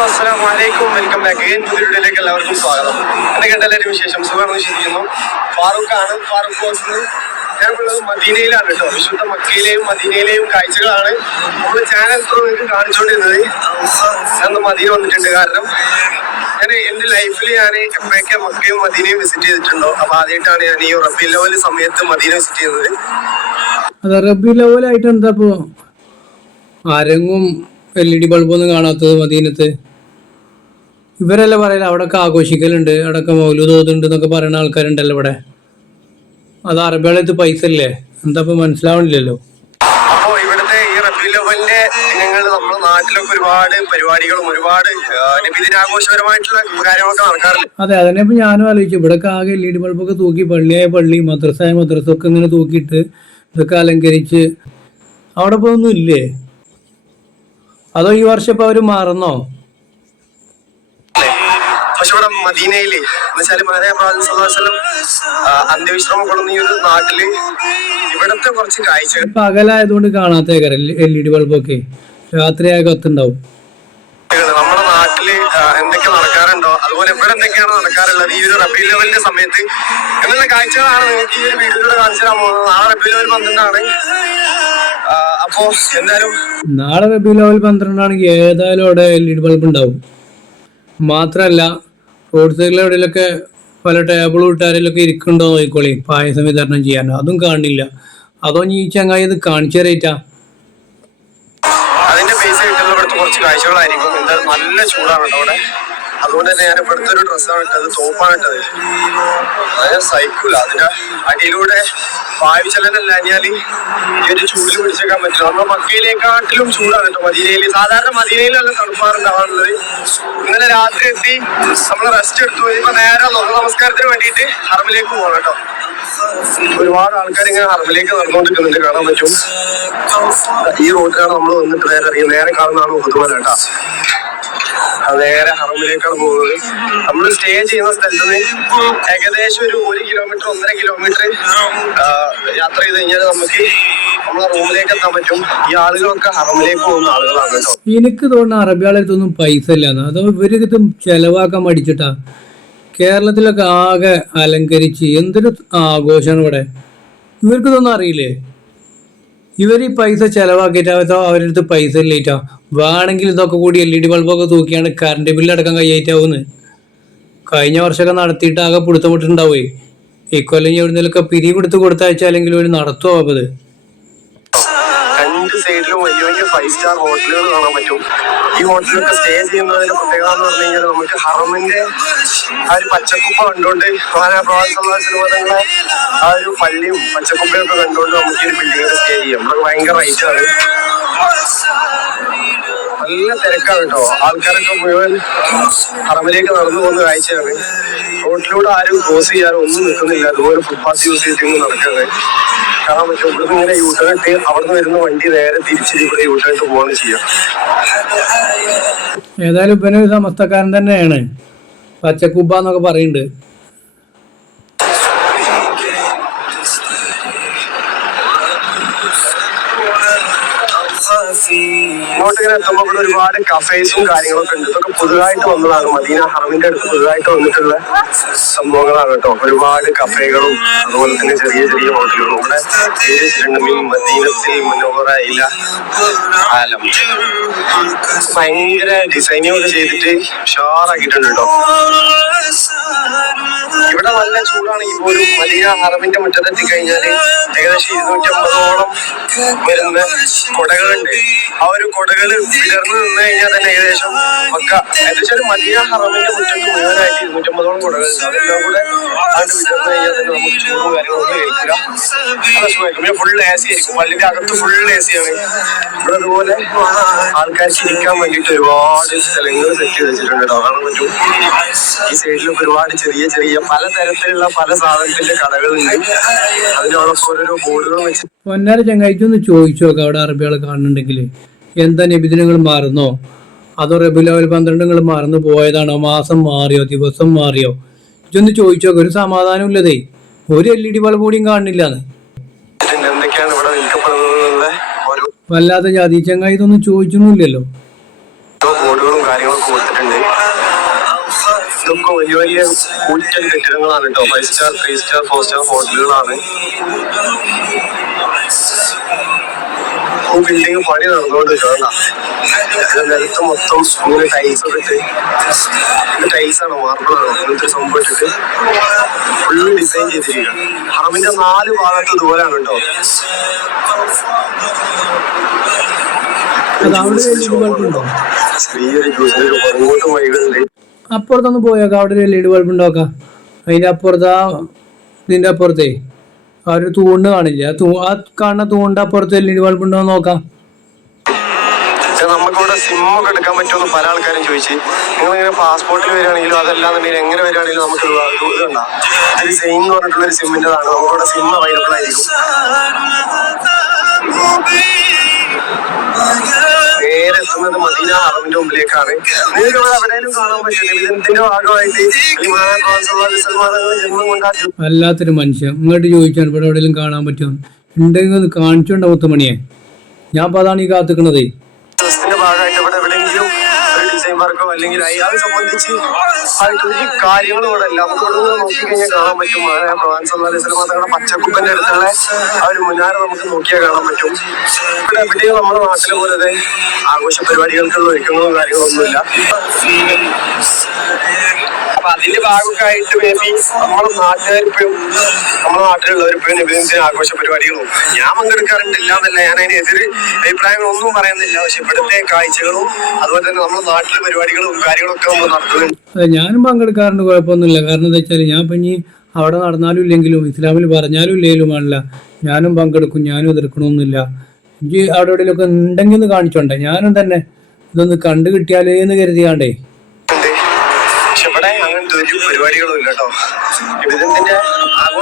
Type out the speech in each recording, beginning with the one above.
അസ്സലാമലൈക്കും welcome back again. പുതിയ വീഡിയോയിലേക്ക് എല്ലാവർക്കും സ്വാഗതം. എന്തൊക്കെയുണ്ട് എല്ലാവരും വിശേഷം സുഖമാണെന്ന് വിശ്വസിക്കുന്നു. ഫാറൂഖ് ആണ് ഫാറൂഖ് ബോസ് ഞാനുള്ളത് മദീനയിലാണ് കേട്ടോ. വിശുദ്ധ മക്കയിലെയും മദീനയിലെയും കാഴ്ചകളാണ് നമ്മൾ ചാനൽ ത്രൂ നിങ്ങൾക്ക് കാണിച്ചുകൊണ്ടിരുന്നത്. അന്ന് മദീന വന്നിട്ടുണ്ട്. കാരണം ഞാൻ എന്റെ ലൈഫിൽ ഞാൻ എപ്പോഴൊക്കെ മക്കയും മദീനയും വിസിറ്റ് ചെയ്തിട്ടുണ്ടോ? അപ്പോൾ ആദ്യമായിട്ടാണ് ഞാൻ ഈ റബി ലെവൽ സമയത്ത് മദീന വിസിറ്റ് ചെയ്തത് റബ്ബി ലെവലായിട്ട് എന്താ ഇപ്പോ അരങ്ങും എൽ ഇ ഡി ബൾബൊന്നും കാണാത്തത് മദീനത്ത് ഇവരല്ല പറയല അവിടെയൊക്കെ ആഘോഷിക്കലുണ്ട് അവിടെയൊക്കെ മൗലൂദ് ഓതുണ്ട് എന്നൊക്കെ പറയുന്ന ആൾക്കാരുണ്ടല്ലോ ഇവിടെ. അത് അറബികളത്ത് പൈസ അല്ലേ എന്താ ഇപ്പൊ മനസ്സിലാവണില്ലല്ലോ. അപ്പോ ഇവിടുത്തെ ഈ റബി ലെവലിന്റെ ഞങ്ങൾ നമ്മുടെ നാട്ടിലൊക്കെ ഒരുപാട് പരിപാടികളും ഒരുപാട് കാര്യങ്ങളൊക്കെ നടക്കാറുണ്ട്. അതെ അതന്നെ ഇപ്പൊ ഞാനും ആലോചിച്ചു ഇവിടെയൊക്കെ ആകെ എൽ ഇ ഡി ബൾബൊക്കെ തൂക്കി പള്ളിയായ പള്ളി മദ്രസായ മദ്രസ ഒക്കെ ഇങ്ങനെ തൂക്കിയിട്ട് ഇതൊക്കെ അലങ്കരിച്ച്. അവിടെ ഇപ്പൊ ഒന്നും ഇല്ലേ? അതോ ഈ വർഷം ഇപ്പൊ അവർ മാറുന്നോ? പക്ഷെ ഇവിടെ മദീനയിൽ എന്നുവെച്ചാൽ ആ, അന്ത്യവിശ്രമം കൊള്ളുന്ന ഈ ഒരു നാട്ടിൽ ഇവിടത്തെ കുറച്ച് കാഴ്ചകൾ പകലായതുകൊണ്ട് കാണാത്ത എൽ ഇ ഡി ബൾബൊക്കെ രാത്രിയായ കത്തുണ്ടാവും. നമ്മുടെ നാട്ടിൽ എന്തൊക്കെ നടക്കാറുണ്ടോ? അതുപോലെ ഇവിടെ എന്തൊക്കെയാണ് നടക്കാറുള്ളത്? ഈ ഒരു റബി ലെവലിന്റെ സമയത്ത് എന്നുള്ള കാഴ്ചകളാണ് നിങ്ങൾക്ക് ഈ ഒരു വീഡിയോയിലൂടെ കാണിച്ചു തരാൻ പോകുന്നത്? നാളെ റബി ലെവൽ പന്ത്രണ്ടാണ് ആ, അപ്പോ എന്തായാലും നാളെ റബി ലെവൽ പന്ത്രണ്ടാണെങ്കിൽ ഏതായാലും അവിടെ എൽ ഇ ഡി ബൾബ് ഉണ്ടാവും. മാത്രല്ല റോഡ് സൈഡിൽ എവിടെയൊക്കെ പല ടേബിൾ വിട്ടാരിലൊക്കെ ഇരിക്കുന്നുണ്ടോ നോക്കിക്കോളി. പായസം വിതരണം ചെയ്യാൻ അതും കാണില്ല. അതോ നീ ഈ ചങ്ങായി ഇത് കാണിച്ചു തരേറ്റാ? അതിന്റെ പൈസ ആയിട്ടുള്ള കുറച്ച് കാഴ്ചകളായിരിക്കും. നല്ല ചൂടാണ് അവിടെ. അതുകൊണ്ട് തന്നെ ഞാൻ ഇവിടുത്തെ ഒരു ഡ്രസ്സാണ് ഇട്ടത്. തോപ്പാണ് ഇട്ടത്. അതായത് സൈക്കിൾ അതിന്റെ അടിയിലൂടെ വായു ചലനം ഇല്ലാഞ്ഞാൽ ഈ ഒരു ചൂട് പിടിച്ചേക്കാൻ പറ്റില്ല. നമ്മുടെ മക്കയിലേക്കാട്ടിലും ചൂടാണ് കേട്ടോ. മദീനയിൽ സാധാരണ മദീനയിലല്ല തണുപ്പാറുണ്ടാവാറുള്ളത്. ഇന്നലെ രാത്രി എത്തി നമ്മൾ റെസ്റ്റ് എടുത്തു. ഇപ്പൊ നേരെ നമസ്കാരത്തിന് വേണ്ടിയിട്ട് ഹറമിലേക്ക് പോകണം കേട്ടോ. ഒരുപാട് ആൾക്കാർ ഇങ്ങനെ ഹറമിലേക്ക് നടന്നുകൊണ്ടിരിക്കുന്നുണ്ട്. കാണാൻ പറ്റും. ഈ റോഡിലാണ് നമ്മൾ വന്നിട്ട് നേരെ ഇറങ്ങി. നേരെ കാണുന്നതാണ് ഉദുമല കേട്ടാ. നേരെ ഹറമിലേക്കാണ് പോകുന്നത് നമ്മൾ സ്റ്റേ ചെയ്യുന്ന സ്ഥലത്ത് നിന്ന് ഏകദേശം ഒരു ഒരു കിലോമീറ്റർ ഒന്നര കിലോമീറ്റർ യാത്ര ചെയ്ത് കഴിഞ്ഞാൽ നമുക്ക് നമ്മളെ റൂമിലേക്ക് എത്താൻ പറ്റും. ഈ ആളുകളൊക്കെ ഹറമിലേക്ക് പോകുന്ന ആളുകളാണ് എനിക്ക് തോന്നുന്ന അറബികളടുത്തൊന്നും പൈസ ഇല്ലാന്ന്. അതോ ഇവർക്ക് ചെലവാക്കാൻ മടിച്ചിട്ടാ? കേരളത്തിലൊക്കെ ആകെ അലങ്കരിച്ച് എന്തൊരു ആഘോഷമാണ് ഇവിടെ? ഇവർക്ക് ഇതൊന്നും അറിയില്ലേ? ഇവർ ഈ പൈസ ചിലവാക്കിയിട്ടാവത്തോ അടുത്ത് പൈസ ഇല്ലേറ്റോ? വേണമെങ്കിൽ ഇതൊക്കെ കൂടി എൽ ഇ ഡി ബൾബൊക്കെ തൂക്കിയാണ് കറണ്ട് ബില്ല് അടക്കം കയ്യേറ്റാവുന്ന്. കഴിഞ്ഞ വർഷമൊക്കെ നടത്തിയിട്ട് ആകെ പിടുത്തപ്പെട്ടിട്ടുണ്ടാവുകയും ഇക്കൊല്ലം എവിടുന്നേലൊക്കെ പിരിവെടുത്ത് കൊടുത്തയച്ചാലെങ്കിലും അല്ലെങ്കിൽ ഒരു നടത്തുമോ അപ്പൊ രണ്ട് സൈഡിലും വലിയ വലിയ ഫൈവ് സ്റ്റാർ ഹോട്ടലുകൾ കാണാൻ പറ്റും. ഈ ഹോട്ടലൊക്കെ സ്റ്റേ ചെയ്യുന്നതിന്റെ പ്രത്യേകത എന്ന് പറഞ്ഞു കഴിഞ്ഞാൽ നമുക്ക് ഹറമിന്റെ ആ ഒരു പച്ചക്കുപ്പ കണ്ടുകൊണ്ട് മഹാനായ പ്രവാസങ്ങളെ ആ ഒരു പള്ളിയും പച്ചക്കുപ്പയും ഒക്കെ കണ്ടുകൊണ്ട് നമുക്ക് ഈ ഒരു ബിൽഡിങ്ങിൽ സ്റ്റേ ചെയ്യാം. നമുക്ക് ഭയങ്കര റേറ്റ് ആണ്. നല്ല തിരക്കാണ് കേട്ടോ ആൾക്കാരൊക്കെ മുഴുവൻ ഹറമിലേക്ക് നടന്നു പോകുന്ന കാഴ്ചയാണ്. റോഡിലൂടെ ആരും ക്രോസ് ചെയ്യാനോ ഒന്നും നിൽക്കുന്നില്ല. അതുപോലെ ഫുട്പാത്ത് യൂസ് ചെയ്തിട്ട് നടക്കുന്നത് പറ്റും ഇവിടുന്ന് ഇങ്ങനെ യൂട്ടേൺ അവിടുന്ന് വരുന്ന വണ്ടി നേരെ തിരിച്ച് ഇവിടെ യൂട്ടേൺ ഇട്ട് പോവാണ് ചെയ്യാം ഏതായാലും ഇപ്പൊ സമസ്തക്കാരൻ തന്നെയാണ്. പച്ചക്കുബ എന്നൊക്കെ പറയുന്നുണ്ട്. ഇങ്ങോട്ട് ഇങ്ങനെ എത്തുമ്പോൾ ഇവിടെ ഒരുപാട് കഫേസും കാര്യങ്ങളൊക്കെ ഉണ്ട്. ഇതൊക്കെ പുതുതായിട്ട് വന്നതാണ്. മദീന ഹറമിന്റെ അടുത്ത് പുതുതായിട്ട് വന്നിട്ടുള്ള സംഭവങ്ങളാണ് കേട്ടോ. ഒരുപാട് കഫേകളും അതുപോലെ തന്നെ ചെറിയ ചെറിയ ഹോട്ടലുകളും ഇവിടെ മദീനത്തിൽ മനോഹര ആലം. ഭയങ്കര ഡിസൈനിങ് ഒക്കെ ചെയ്തിട്ട് ഷോറാക്കിയിട്ടുണ്ട് കേട്ടോ. ഇവിടെ നല്ല ചൂടാണെങ്കിൽ പോലും വലിയ അറിവിന്റെ മുറ്റത്തെത്തി കഴിഞ്ഞാൽ ഏകദേശം ഇരുന്നൂറ്റി അമ്പതോളം വരുന്ന കൊടകളുണ്ട്. ആ ഒരു കൊടകൾ വിടർന്നു നിന്ന് കഴിഞ്ഞാൽ തന്നെ ഏകദേശം മക്ക ഏകദേശം ഒരു മദീന ഹറമിന്റെ മുറ്റത്ത് മുഴുവനായിട്ട് ഇരുന്നൂറ്റമ്പതോളം കൊടകളുണ്ട് അതെല്ലാം കൂടെ ആണ്ട് വിടർന്നു കഴിഞ്ഞാൽ തന്നെ നമുക്ക് ചൂടും കാര്യങ്ങളൊന്നും കേൾക്കില്ല പിന്നെ ഫുൾ എ സി ആയിരിക്കും. പള്ളിന്റെ അകത്ത് ഫുൾ എ സി ആണ്. ഇവിടെ അതുപോലെ ആൾക്കാർക്ക് ഇരിക്കാൻ വേണ്ടിയിട്ട് ഒരുപാട് സ്ഥലങ്ങൾ സെറ്റ് ചെയ്ത് വെച്ചിട്ടുണ്ട് കാണാൻ പറ്റും. ഈ സൈഡിലും ഒരുപാട് ചെറിയ ചെറിയ പലതരത്തിലുള്ള പല സാധനത്തിന്റെ കടകളുണ്ട്. അതിനോടൊപ്പം ഓരോരോ ബോർഡുകളും വെച്ച് പൊന്നാര ഒന്ന് ചോദിച്ചു നോക്കാം അവിടെ അറബികളെ കാണുന്നുണ്ടെങ്കിൽ. എന്താ നബിദിനങ്ങൾ മാറുന്നോ? അതോ റബിലവൽ പന്ത്രണ്ട് നിങ്ങൾ മറന്നു പോയതാണോ? മാസം മാറിയോ? ദിവസം മാറിയോ? ഇതൊന്ന് ചോദിച്ചു നോക്കാം ഒരു സമാധാനം ഇല്ലതേ. ഒരു എൽ ഇ ഡി ബൾബ് കൂടിയും കാണുന്നില്ലാന്ന്. ഓരോ വല്ലാത്ത ജാതി ചങ്ങായി ഇതൊന്നും ചോദിച്ചൊന്നുമില്ലല്ലോ. ബോർഡുകളും കാര്യങ്ങളൊക്കെ കൊടുത്തിട്ടുണ്ട്. ഇതൊക്കെ വലിയ വലിയ കൂറ്റൻ കെട്ടിടങ്ങളാണ് കേട്ടോ. Five star three star four star ഹോട്ടലുകളാണ്. Building പണി നടന്നുകൊണ്ട് കാണാം നിലത്ത് മൊത്തം ഇങ്ങനെ ടൈൽസ് ഇട്ട് ടൈൽസ് ആണ് മാർബിൾ ആണ് അങ്ങനത്തെ സംഭവം ഇട്ടിട്ട് ഫുള്ള് ഡിസൈൻ ചെയ്തിരിക്കുകയാണ്. ഹറമിന്റെ നാല് ഭാഗത്ത് ഇതുപോലെയാണ് കേട്ടോ. അപ്പുറത്തൊന്ന് പോയേക്കാം അവിടെ ഒരു എൽ ഇ ഡി ബൾബ് ഉണ്ടാക്കാം അതിന്റെ അപ്പുറത്ത് ആ ഇതിന്റെ അപ്പുറത്തേ. ആ ഒരു തൂണ് കാണില്ല. ആ തൂ ആ കാണുന്ന തൂണ്ട് അപ്പുറത്ത് എൽ ഇ ഡി ബൾബ് ഉണ്ടോ നോക്കാം നമുക്കിവിടെ സിം ഒക്കെ എടുക്കാൻ പറ്റുമെന്ന് പല ആൾക്കാരും ചോദിച്ചു. നിങ്ങൾ ഇങ്ങനെ പാസ്പോർട്ടിൽ വരികയാണെങ്കിലും അതല്ലാന്നുണ്ടെങ്കിൽ എങ്ങനെ വരികയാണെങ്കിലും നമുക്ക് ഇത് ഇത് കണ്ടാ ഇത് സെയിം എന്ന് പറഞ്ഞിട്ടുള്ള ഒരു സിമ്മിന്റെതാണ് നമുക്കിവിടെ സിം അവൈലബിൾ ആയിരിക്കും. നേരെ എത്തുന്നത് മദീന അറബിന്റെ മുമ്പിലേക്കാണ്. കാണാൻ പറ്റില്ല ഇതിന്റെ വല്ലാത്തൊരു മനുഷ്യൻ. ഇങ്ങോട്ട് ചോദിച്ചാൽ ഇവിടെ എവിടെയെങ്കിലും കാണാൻ പറ്റുമോ ഉണ്ടെങ്കിൽ ഒന്ന് കാണിച്ചുണ്ടോ മുത്തുമണിയെ. ഞാൻ അപ്പോൾ അതാണ് ഈ കാത്തിക്കണതേ അല്ലെങ്കിൽ അയാളെ സംബന്ധിച്ച് ഒരു കാര്യങ്ങളും ഇവിടെ നോക്കിക്കഴിഞ്ഞാൽ കാണാൻ പറ്റും. പ്രവാൻ സല്ലാസ്ലം തങ്ങളുടെ പച്ചക്കുപ്പന്റെ അടുത്തുള്ള ആ ഒരു മുന്നാരം നമുക്ക് നോക്കിയാൽ കാണാൻ പറ്റും. ഇവിടെ എവിടെയും നമ്മുടെ നാട്ടിലെ പോലെ ആഘോഷ പരിപാടികൾക്കുള്ള ഒരുക്കങ്ങളും കാര്യങ്ങളൊന്നുമില്ല. അപ്പൊ അതിന്റെ ഭാഗമൊക്കെ മേ ബി നമ്മുടെ നാട്ടുകാരിപ്പോഴും നമ്മുടെ നാട്ടിലുള്ളവരിപ്പോഴും നബിദിനത്തിന് ആഘോഷ പരിപാടികളും ഞാൻ പങ്കെടുക്കാറുണ്ടില്ല എന്നല്ല. ഞാൻ അതിനെതിരെ അഭിപ്രായങ്ങളൊന്നും പറയുന്നില്ല. പക്ഷെ ഇവിടുത്തെ കാഴ്ചകളും അതുപോലെ തന്നെ നമ്മുടെ നാട്ടിലെ പരിപാടികളും കാര്യങ്ങളൊക്കെ നമ്മൾ നടത്തുന്നുണ്ട് അതെ ഞാനും പങ്കെടുക്കാറുണ്ട് കുഴപ്പമൊന്നുമില്ല. കാരണം എന്താ വെച്ചാൽ ഞാൻ ഇപ്പം ഇനി അവിടെ നടന്നാലും ഇല്ലെങ്കിലും ഇസ്ലാമിൽ പറഞ്ഞാലും ഇല്ലെങ്കിലുമാണല്ല ഞാനും പങ്കെടുക്കും ഞാനും എതിർക്കണമെന്നില്ല എനിക്ക് അവിടെ എവിടെയെങ്കിലുമൊക്കെ ഉണ്ടെങ്കിൽ ഒന്ന് കാണിച്ചോണ്ടേ. ഞാനും തന്നെ ഇതൊന്ന് കണ്ടു കിട്ടിയാലേ എന്ന് കരുതിയാണ്ടേ. പക്ഷെ ഇവിടെ അങ്ങനത്തെ ഒരു പരിപാടികളും ഇല്ല കേട്ടോ.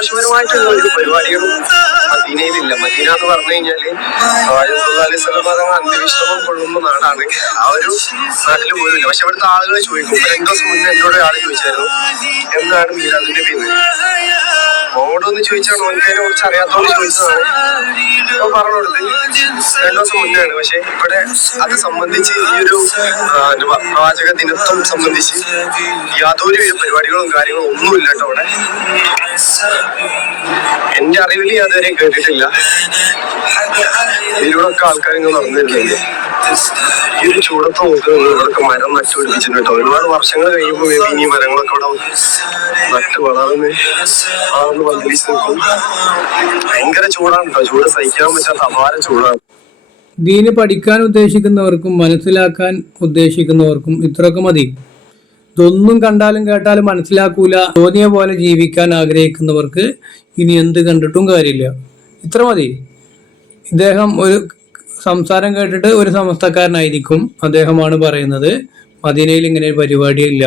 ആഘോഷപരമായിട്ടുള്ള ഒരു പരിപാടികളും മദീനയിലില്ല മദീന എന്ന് പറഞ്ഞു കഴിഞ്ഞാൽ അലിസ്വലം അന്ത്യവിശ്രമം കൊള്ളുന്ന നാടാണ് ആ ഒരു നാട്ടിൽ പോയില്ല പക്ഷെ ഇവിടുത്തെ ആളുകൾ ചോദിക്കും രണ്ടു ദിവസം മുന്നേ എന്നോട് ആൾ ചോദിച്ചായിരുന്നു എന്താണ് മീരാദിന്റെ പേര് ഓടൊന്ന് ചോദിച്ചാണ് ഓനക്ക് അതിനെ കുറിച്ച് അറിയാത്തോണ്ട് ചോദിച്ചതാണ് ഞാൻ പറഞ്ഞു കൊടുത്ത് രണ്ടു ദിവസം മുന്നെയാണ് പക്ഷെ ഇവിടെ അത് സംബന്ധിച്ച് ഈ ഒരു പ്രവാചക ദിനത്വം സംബന്ധിച്ച് യാതൊരു പരിപാടികളും കാര്യങ്ങളും ഒന്നുമില്ല കേട്ടോ അവിടെ എന്റെ അറിവിൽ അതുവരെ കേട്ടിട്ടില്ല. ഇതിലൂടെയൊക്കെ ആൾക്കാർ ഇങ്ങനെ നടന്നു വരുന്നുണ്ട്. ഈ ഒരു ചൂടത്ത് നോക്ക് ഇവിടെയൊക്കെ മരം നട്ടുപിടിപ്പിച്ചിട്ടുണ്ട് പിടിപ്പിച്ചിട്ടുണ്ട് ഒരുപാട് വർഷങ്ങൾ കഴിയുമ്പോൾ ഇനി മരങ്ങളൊക്കെ ഇവിടെ നട്ട് വളർന്ന് വളർന്ന് പന്തലിച്ച് ഭയങ്കര ചൂടാണ് കേട്ടോ. ചൂട് സഹിക്കാൻ പറ്റാത്ത അപാര ചൂടാണ്. ദീന് പഠിക്കാൻ ഉദ്ദേശിക്കുന്നവർക്കും മനസ്സിലാക്കാൻ ഉദ്ദേശിക്കുന്നവർക്കും ഇത്രയൊക്കെ മതി. ഇതൊന്നും കണ്ടാലും കേട്ടാലും മനസ്സിലാക്കൂല. തോന്നിയ പോലെ ജീവിക്കാൻ ആഗ്രഹിക്കുന്നവർക്ക് ഇനി എന്ത് കണ്ടിട്ടും കാര്യമില്ല. ഇത്ര മതി. ഇദ്ദേഹം ഒരു സംസാരം കേട്ടിട്ട് ഒരു സമസ്തക്കാരനായിരിക്കും അദ്ദേഹമാണ് പറയുന്നത്. മദീനയിൽ ഇങ്ങനെ ഒരു പരിപാടിയില്ല.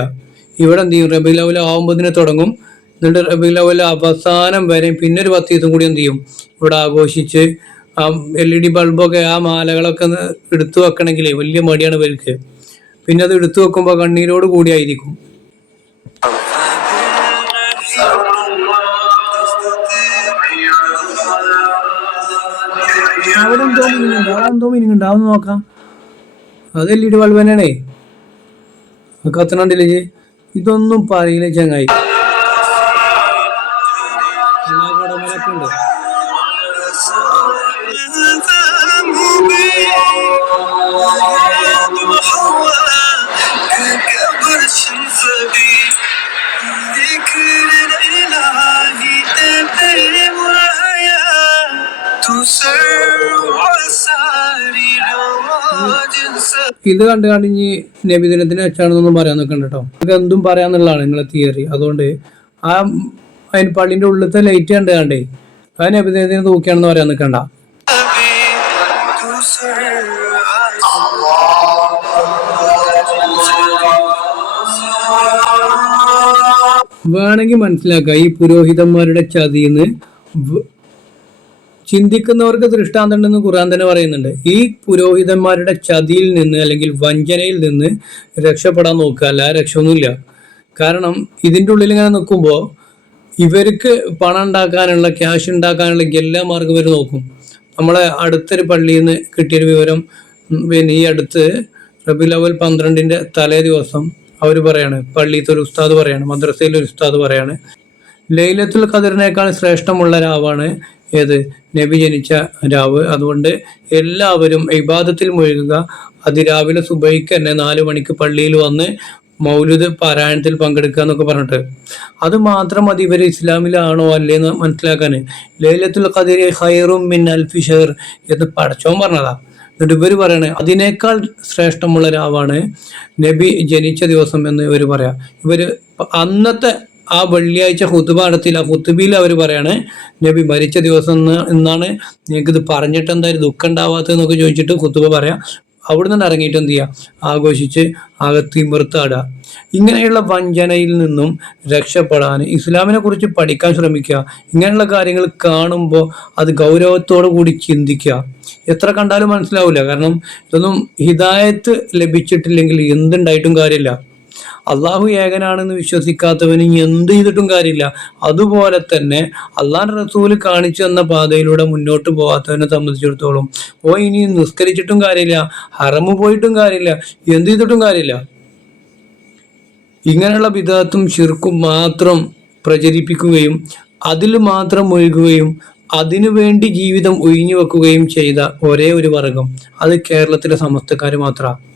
ഇവിടെ എന്ത് ചെയ്യും? റബി ലവല ആവുമ്പതിന് തുടങ്ങും. എന്നിട്ട് റബി ലവല അവസാനം വരെ പിന്നെ ഒരു പത്ത് ദിവസം കൂടി എന്ത് ചെയ്യും? ഇവിടെ ആഘോഷിച്ച് ആ എൽ ഇ ഡി ബൾബൊക്കെ ആ മാലകളൊക്കെ എടുത്തു വെക്കണമെങ്കിലേ വലിയ മടിയാണ് ഇവർക്ക്. പിന്നെ അത് എടുത്തു വെക്കുമ്പോൾ കണ്ണീരോട് കൂടിയായിരിക്കും. അവിടെ എന്തോ വന്നേ അവിടെ ഇതൊന്നും പറയില്ല ചങ്ങായി. ഇത് കണ്ട് കണ്ട് ഇനി നബിദിനത്തിന് വെച്ചാണെന്നൊന്നും പറയാൻ നിൽക്കണ്ട കേട്ടോ. നമുക്ക് എന്തും പറയാന്നുള്ളതാണ് നിങ്ങളെ തിയറി. അതുകൊണ്ട് ആ അതിന് പള്ളിന്റെ ഉള്ളിലത്തെ ലൈറ്റ് കണ്ട് കണ്ടേ. ആ നബിദിനത്തിനെ തൂക്കിയാണെന്ന് പറയാൻ നിൽക്കണ്ട. വേണമെങ്കിൽ മനസ്സിലാക്കുക ഈ പുരോഹിതന്മാരുടെ ചതിന്ന് ചിന്തിക്കുന്നവർക്ക് ദൃഷ്ടാന്തം ഉണ്ടെന്ന് ഖുർആൻ തന്നെ പറയുന്നുണ്ട്. ഈ പുരോഹിതന്മാരുടെ ചതിയിൽ നിന്ന് അല്ലെങ്കിൽ വഞ്ചനയിൽ നിന്ന് രക്ഷപ്പെടാൻ നോക്കുക. അല്ല രക്ഷയൊന്നുമില്ല. കാരണം ഇതിന്റെ ഉള്ളിൽ ഇങ്ങനെ നിൽക്കുമ്പോൾ ഇവർക്ക് പണം ഉണ്ടാക്കാനുള്ള ക്യാഷ് ഉണ്ടാക്കാനുള്ള എല്ലാ മാർഗം ഇവർ നോക്കും. നമ്മളെ അടുത്തൊരു പള്ളിയിൽ നിന്ന് കിട്ടിയൊരു വിവരം പിന്നെ ഈ അടുത്ത് റബി ലവൽ പന്ത്രണ്ടിന്റെ തലേ ദിവസം അവർ പറയാണ് പള്ളിയിലത്തെ ഒരു ഉസ്താദ് പറയാണ് മദ്രസയിലെ ഒരു ഉസ്താദ് പറയാണ് ലൈലത്തുൽ ഖദറിനേക്കാൾ ശ്രേഷ്ഠമുള്ള രാവാണ് ഏത്? നബി ജനിച്ച രാവ്. അതുകൊണ്ട് എല്ലാവരും ഇബാദത്തിൽ മുഴുകുക. അതിരാവിലെ സുബൈക്ക് തന്നെ നാല് മണിക്ക് പള്ളിയിൽ വന്ന് മൗലുദ് പാരായണത്തിൽ പങ്കെടുക്കുക എന്നൊക്കെ പറഞ്ഞിട്ട്. അത് മാത്രം മതി ഇവർ ഇസ്ലാമിലാണോ അല്ലേന്ന് മനസ്സിലാക്കാൻ ലൈലത്തുൽ ഖദരി ഹൈറും മിൻ അൽഫി ഷഹർ എന്ന് പഠിച്ചോൻ പറഞ്ഞതാ. എന്നിട്ട് ഇവർ പറയണേ അതിനേക്കാൾ ശ്രേഷ്ഠമുള്ള രാവാണ് നബി ജനിച്ച ദിവസം എന്ന് ഇവർ പറയാം. ഇവർ അന്നത്തെ ആ വെള്ളിയാഴ്ച ഹുത്തുബ നടത്തിയില്ല. ഹുത്തുബിയിൽ അവർ പറയാണ് നബി മരിച്ച ദിവസം എന്ന് എന്നാണ്. ഇത് പറഞ്ഞിട്ട് എന്തായാലും ദുഃഖം ഉണ്ടാവാത്തതെന്നൊക്കെ ചോദിച്ചിട്ട് ഹുത്തുബ പറയാം. അവിടെ നിന്ന് ഇറങ്ങിയിട്ട് എന്ത് ചെയ്യുക ആഘോഷിച്ച് അകത്തിമിർത്താടുക ഇങ്ങനെയുള്ള വഞ്ചനയിൽ നിന്നും രക്ഷപ്പെടാൻ ഇസ്ലാമിനെ കുറിച്ച് പഠിക്കാൻ ശ്രമിക്കുക ഇങ്ങനെയുള്ള കാര്യങ്ങൾ കാണുമ്പോൾ അത് ഗൗരവത്തോടു കൂടി ചിന്തിക്കുക. എത്ര കണ്ടാലും മനസ്സിലാവില്ല കാരണം ഇതൊന്നും ഹിദായത്ത് ലഭിച്ചിട്ടില്ലെങ്കിൽ എന്തുണ്ടായിട്ടും കാര്യമില്ല. അള്ളാഹു ഏകനാണെന്ന് വിശ്വസിക്കാത്തവന് എന്ത് ചെയ്തിട്ടും കാര്യമില്ല. അതുപോലെ തന്നെ അള്ളാഹ് റസൂൽ കാണിച്ചു തന്ന പാതയിലൂടെ മുന്നോട്ട് പോകാത്തവനെ സംബന്ധിച്ചിടത്തോളം ഓ ഇനി നിസ്കരിച്ചിട്ടും കാര്യമില്ല ഹറമ് പോയിട്ടും കാര്യമില്ല എന്ത് ചെയ്തിട്ടും കാര്യമില്ല. ഇങ്ങനെയുള്ള വിധത്തും ശിർക്കും മാത്രം പ്രചരിപ്പിക്കുകയും അതിൽ മാത്രം ഒഴുകുകയും അതിനു വേണ്ടി ജീവിതം ഒഴിഞ്ഞു വെക്കുകയും ചെയ്ത ഒരേ ഒരു വർഗം. അത് കേരളത്തിലെ സമസ്തക്കാർ മാത്രമാണ്